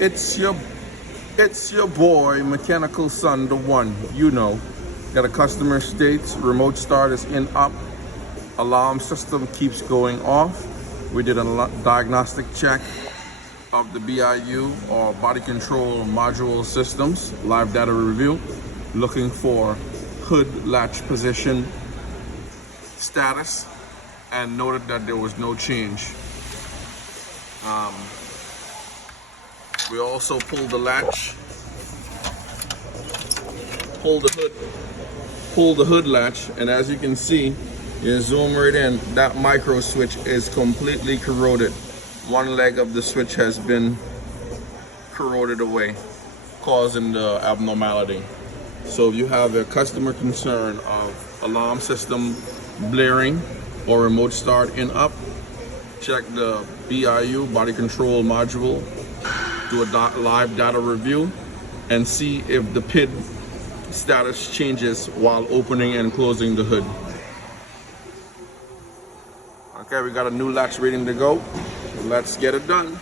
It's your boy, Mechanical Son, the one, you know. Got a customer states, remote start is in up, alarm system keeps going off. We did a diagnostic check of the BIU or body control module systems, live data review, looking for hood latch position status, and noted that there was no change. We also pulled the latch, pull the hood latch, and as you can see, you zoom right in, that micro switch is completely corroded. One leg of the switch has been corroded away, causing the abnormality. So if you have a customer concern of alarm system blaring or remote start in up, check the BIU, body control module, do a live data review, and see if the PID status changes while opening and closing the hood. Okay, we got a new latch reading to go. Let's get it done.